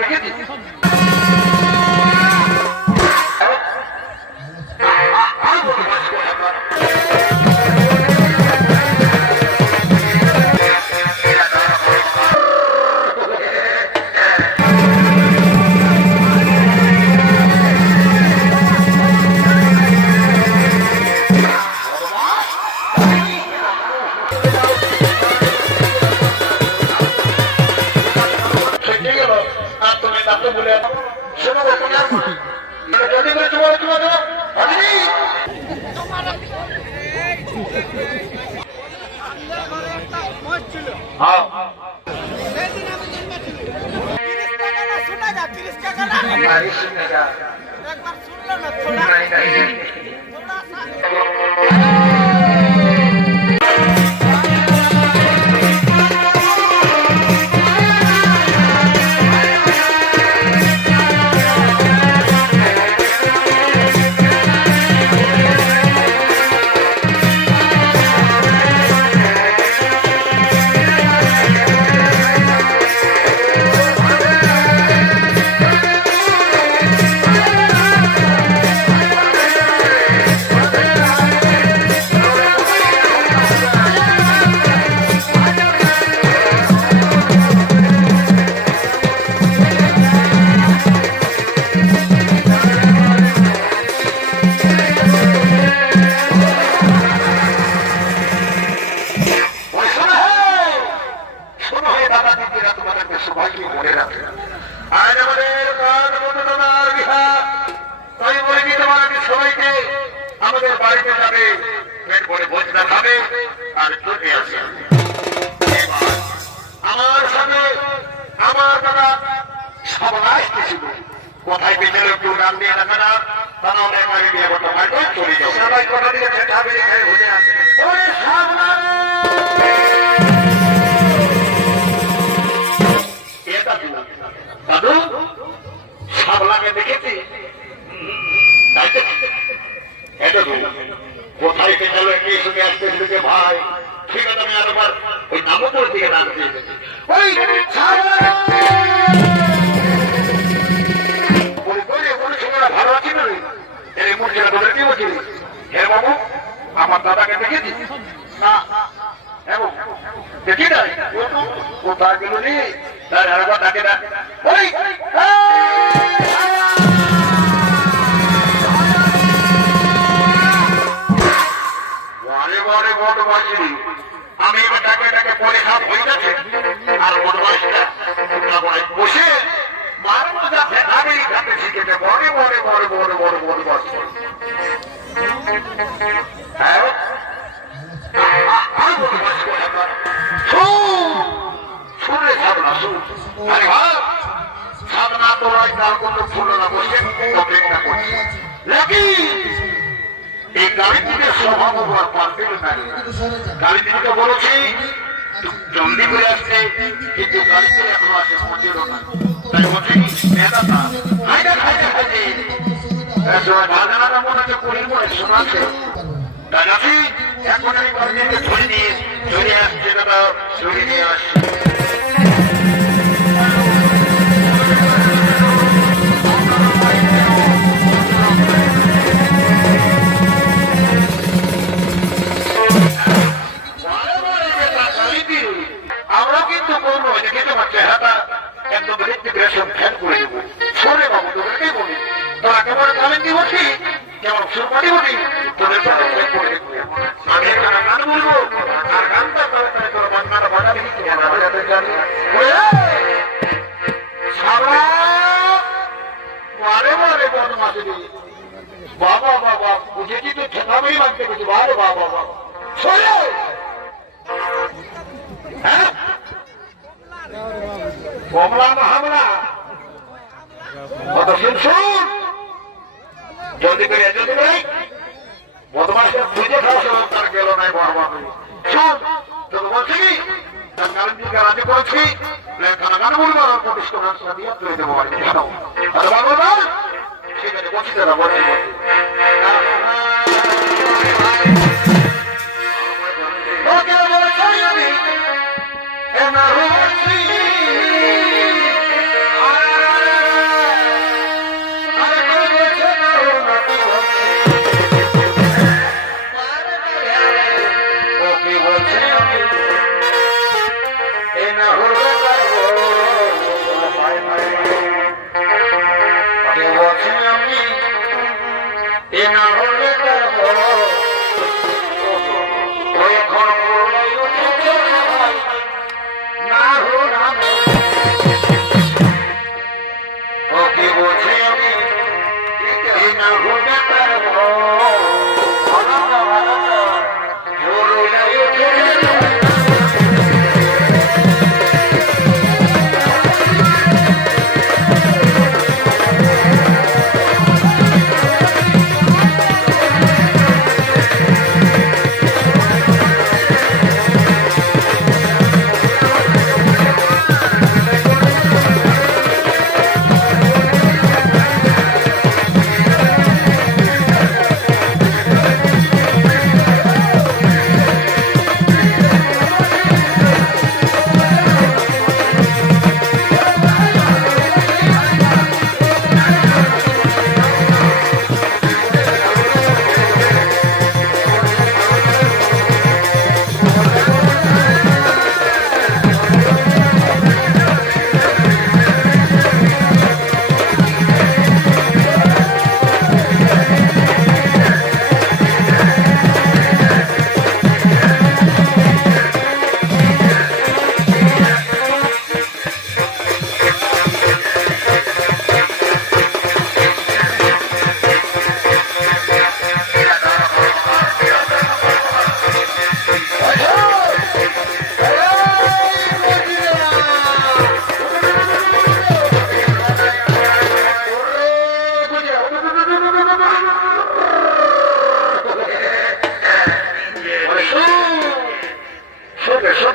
দেখেছি কোথায় বেঁচে কেউ নাম দিয়ে রাখে না তারা অনেক আগে বিয়ে করতে পারবে চলে যাবে সবাই কথা দিয়ে ঘুরে আসে দাদু সাবলাকে দেখেছি কোথায় পেছালো একটি সঙ্গে আসতে দিকে ভাই ঠিক আছে আমি আরেকবার ওই নামপুর দিকে ডাক দিয়ে ওই ভালো আছি না এই মুরগিরা তোদের কি বলছি হে বাবু আমার দাদাকে দেখেছি না দেখি না কোথায় গেল নি তার আরেকবার ডাকে ডাক ওই আমি এবার ডাকে ডাকে পরে খাপ হয়ে যাচ্ছে আর বদমাইশটা বসে মার মজা ফেটাবেই খাতে শিখেছে বড় বড় বড় বড় বড় বড় বড় হ্যাঁ শুনে সাধনা শুন আরে ভাব সাধনা তো রয় তার কোনো ফুল না বসে অপেক্ষা করছে নাকি এই গাড়িটিকে স্বভাব হওয়ার পারছিল না গাড়িটিকে বলেছি জলদি করে আসছে কিন্তু গাড়িতে এখনো আসে পৌঁছিল না তাই বলছি নেতাটা হাইডা খাইতে খাইতে বাজানাটা মনে হচ্ছে কুড়ির মনে শোনাচ্ছে তাই নাকি এখন আমি গাড়িটিকে ধরে নিয়ে চলে আসছে দাদা চলে নিয়ে আসছে আমরা কিন্তু বলবো দেখেছো আমার চেহারাটা একদম রেস্টিগ্রেশন ফ্যান করে দেবো শোনে বাবু তোদেরকেই বলি তোরা কেমন গান দিবছি কেমন সুরপাটি বলি তোদের সাথে করে দেবো আমি এখানে গান বলবো আর গানটা করে তোর বান্নারা বাজাবে বাজাতে জানি সারা বারে বারে বদমাসি বাবা বাবা বুঝেছি তো ঠেকাবেই লাগতে পেরেছি বারে বাবা বাবা শোনে হ্যাঁ কমলা না হামলা কত শুন যদি করে বদমাসটা খুঁজে খাওয়া তার গেল নাই বাবা শুন তোকে বলছি কারণটিকে রাজি করেছি খানা গান বলবো আর পুলিশ তোমার দিয়ে তুলে দেবো বাড়ি জানাও আর বাবা ঠিক আছে বলছি তারা বলছি I'm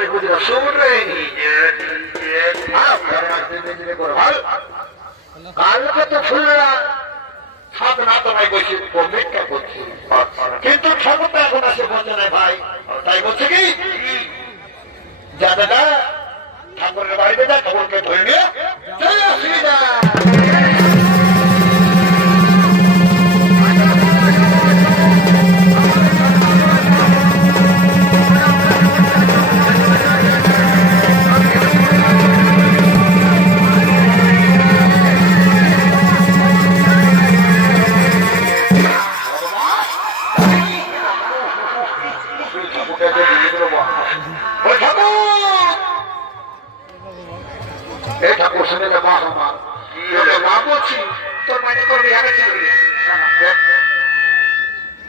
রে বুঝিরা শুন রে কালকে তো ফুলরা সাত না তোমায় বসে অপেক্ষা করছি কিন্তু ক্ষমতা এখন আসে বলছে না ভাই তাই বলছে কি যা দাদা ঠাকুরের বাড়িতে যা ঠাকুরকে ধরে নিয়ে চলে আসি না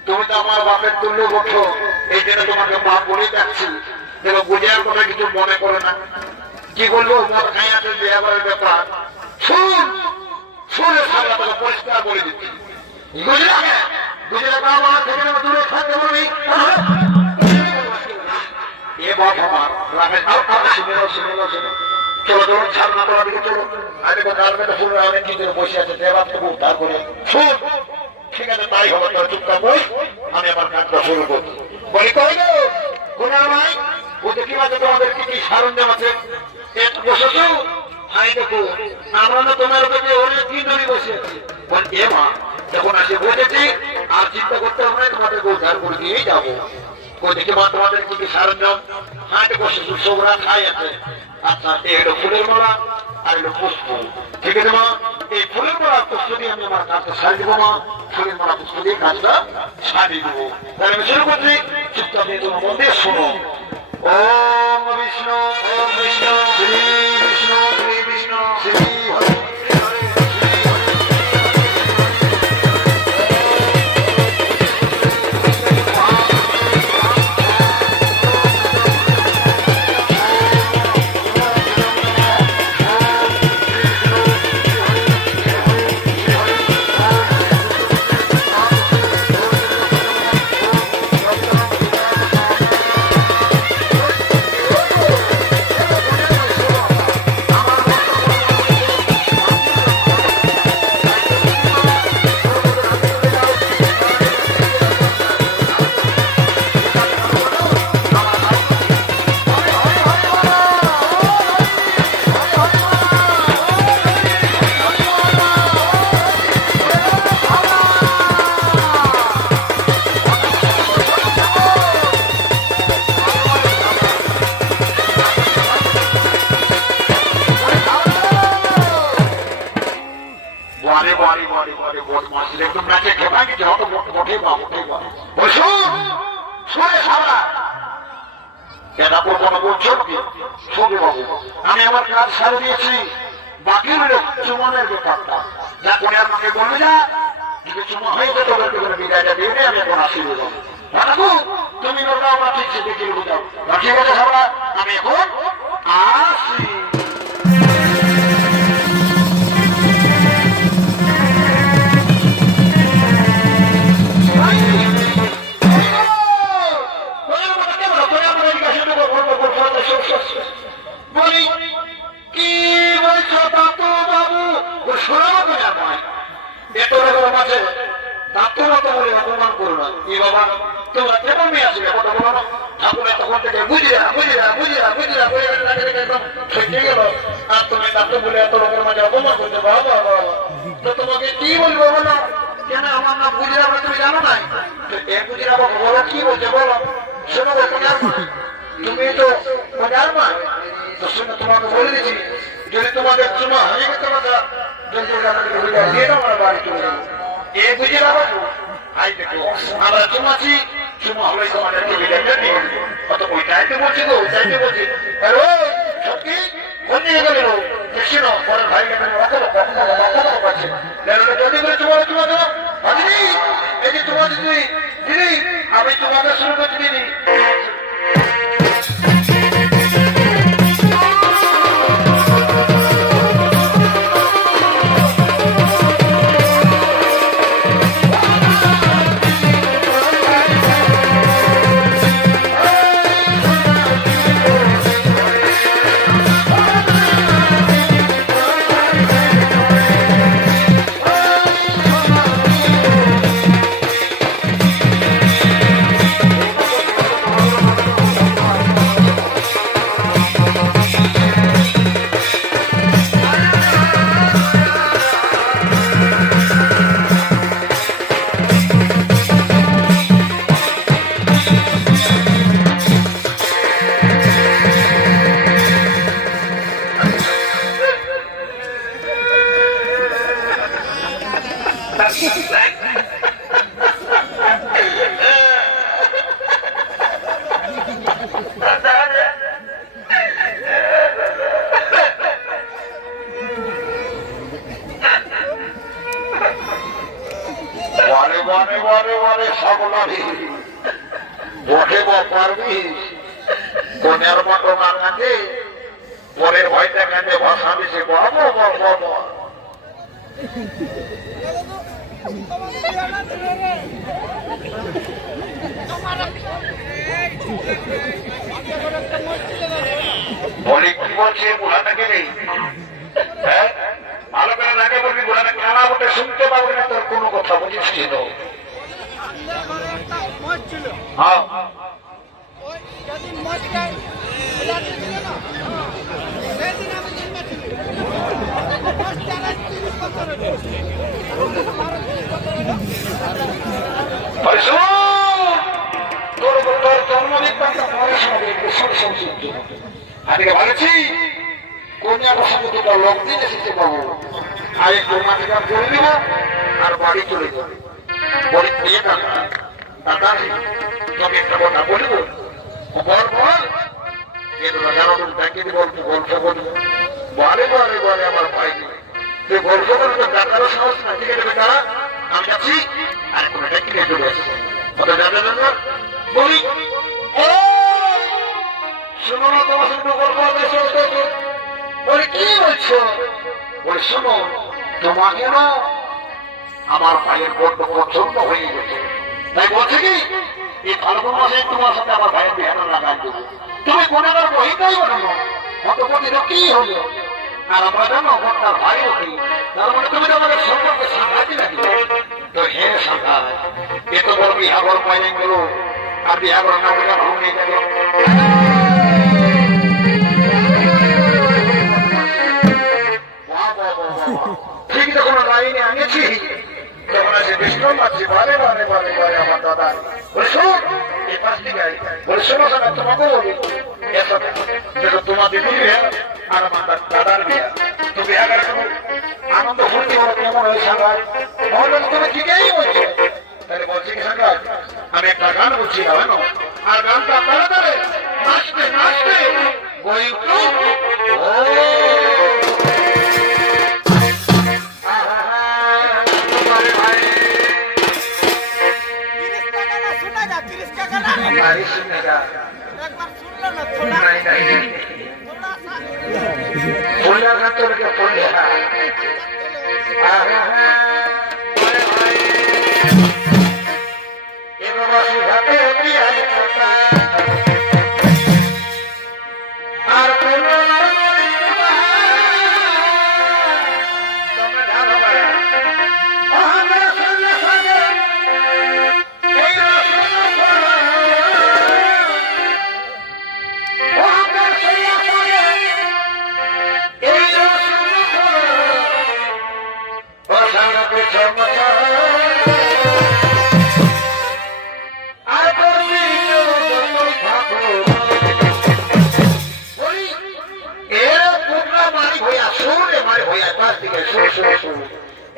তুমি তো আমার বাপের তুল্য বঠো এই জন্য তোমাকে মা বলে যাচ্ছি দেখো বুঝার কথা কিছু মনে করে না কি বলবো মদ খাই আছে বিয়ে ব্যাপার শুন শুনে সারা তোকে পরিষ্কার করে দিচ্ছি বুঝলে বুঝলে বাবা থেকে দূরে থাকতে বলবি এ বাপ আমার রামের শুনে চলো চলো ছাড় না করার দিকে চলো আমি কালকে শুনে অনেক কিছু বসে আছে দেবাবকে উদ্ধার করে শুন ঠিক আছে তাই হবে তোর চুপটা বই আমি আমার কাজটা শুরু করছি বলি কই গো কোনার ভাই ওদের কি আছে তোমাদের কি কি সরঞ্জাম আছে একটু বসেছো ভাই দেখো আমরা না তোমার উপরে অনেক দিন ধরে বসে আছি বল এ মা যখন আসে বসেছি আর চিন্তা করতে হবে না তোমাদেরকে উদ্ধার করে দিয়েই যাবো ওই দেখে মা তোমাদের কি কি সরঞ্জাম হাঁটে বসে সবরা খাই আছে আচ্ছা এই হলো ফুলের মালা আর হলো পুষ্প ঠিক আছে মা এই ফুলের মালা পুষ্প দিয়ে আমি আমার কাজটা সারি দেবো মা ফুলের মালা পুষ্প দিয়ে কাজটা সারি দেবো তাহলে আমি শুরু করছি চুপচাপ দিয়ে তোমার মধ্যে শোনো ওম বিষ্ণু শ্রী বিষ্ণু শ্রী বিষ্ণু শ্রী হরি আমি আমার কাজ সারে দিয়েছি বাকি হলো চুমনের ব্যাপারটা যা করে আমাকে বলবে না যদি চুমা হয়ে যেত বিদায়টা দিয়ে আমি এখন আসি তুমি ওটা আমরা ঠিক সে দেখে বুঝাও ঠিক আছে সবাই আমি এখন আসি অপমান করো না এই বাবা তোমরা কেমন মেয়ে আসবে কথা বলো না ঠাকুরের তখন থেকে বুঝিরা একদম ঠেকে গেল আর তুমি তাকে বলে এত লোকের মাঝে অপমান করতে বাবা তো তোমাকে কি বলবো বলো কেন আমার নাম বুঝিরা বলে তুমি জানো নাই বুঝিরা বাবা বলো কি বলছে বলো শোনো তুমি তো মজার মা তো শুনে তোমাকে বলে দিচ্ছি যদি তোমাদের চুমা হয়ে গেছে কথা জলদি আমার বাড়ি চলে যাবো এ বুঝিরা বাবু আমরা চুমাছি চুমা হলে তোমাদেরকে বিদায়টা নিয়ে কত ওইটাইতে বলছি গো ওইটাইতে বলছি সত্যি কোন দিকে গেল দেখছি না পরে ভাই পাচ্ছে জলদি করে চুমা দাও দিদি এই যে তোমার দিদি দিদি আমি তোমাকে শুরু করছি দিদি বারে বারে সকলারই বটে বা পারবি কোনের মতো না কাঁদে পরের ভয়টা কাঁদে ভাষা দিছে বাবা বাবা বলি কি বলছে বুড়াটাকে নেই হ্যাঁ ভালো করে নাকে বলবি বুড়াটা কানা বটে শুনতে পাবো না তোর কোনো কথা বুঝিস ছিল হ্যাঁ তোর জন্মদিন আজকে বলেছি কন্যাটার সঙ্গে দুটো লোক দিন এসেছে বাবু আর একটু মাটিটা করে নিব আর বাড়ি চলে যাবে বলি দিয়ে দাদা তোকে একটা কথা বলবো বল বল এ তোরা জানো তুমি তাকে দিব গল্প বলবো বলে বলে বলে আমার ভাই তুই গল্প বলবো দাদারও সাহস না ঠিক আছে বেটা আমি যাচ্ছি আর কোনো এটা কিনে চলে আসছে ওটা যাবে না বলি ও শোনো না তোমার সঙ্গে গল্প বলি কি বলছো বলি শোনো তোমাকে না আমার ভাইয়ের বড্ড পছন্দ হয়ে গেছে তাই বলছে কি এই ফাল্গুন মাসে তোমার সাথে আমার ভাইয়ের বিহার লাগাই দেবো তুমি কোনার বহিটাই বলো মতপতি কি হলো আর আমরা জানো তার ভাই ওঠি তার মানে তুমি তো আমাদের সম্পর্কে সাংঘাতি লাগবে তো হে সাংঘাত এত বড় বিহাগর পাইলে গেল আর বিহাগর না বোঝা ভাব নিয়ে গেল ঠিক যখন লাইনে আনেছি তখন আছে বিশ্রাম পাচ্ছি বারে বারে বারে বারে আমার দাদা বলে শোন এই পাঁচটি গাড়ি বলে শোনো শোনো তোমাকে বলি এসো দেখো তোমার দিদি বিয়ে আর আমার দাদার বিয়ে তো বিয়ে করে কোনো আনন্দ ফুর্তি হলো কেমন ওই সাংঘাত তাহলে তুমি ঠিকই বলছো তাহলে বলছি কি সাংঘাত আমি একটা গান বলছি না জানো আর গানটা তারা তারে নাচতে নাচতে বই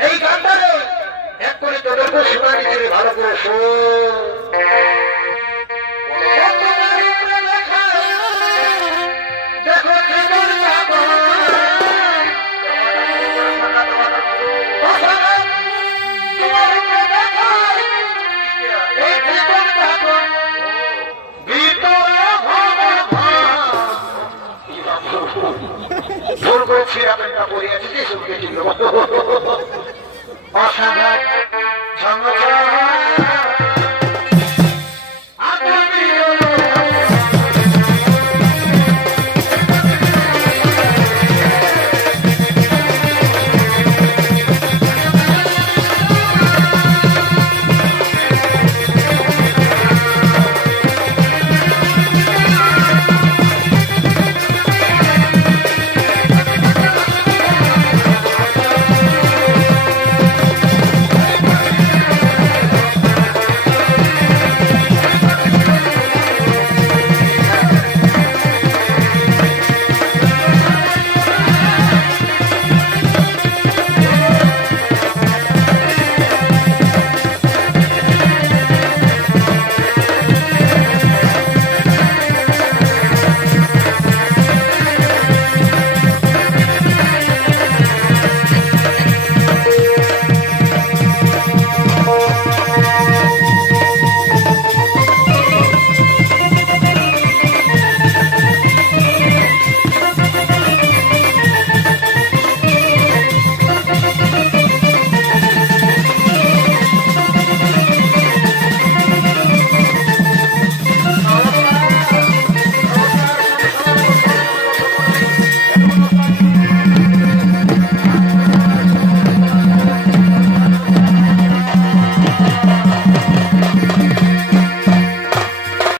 এই গানটা এক করে তোদেরকে শোনা দিচ্ছে ভালো করে ভুল করে ছিঁড়া পেনটা পড়ে আছে যে শুনতে ছিল অসাধারণ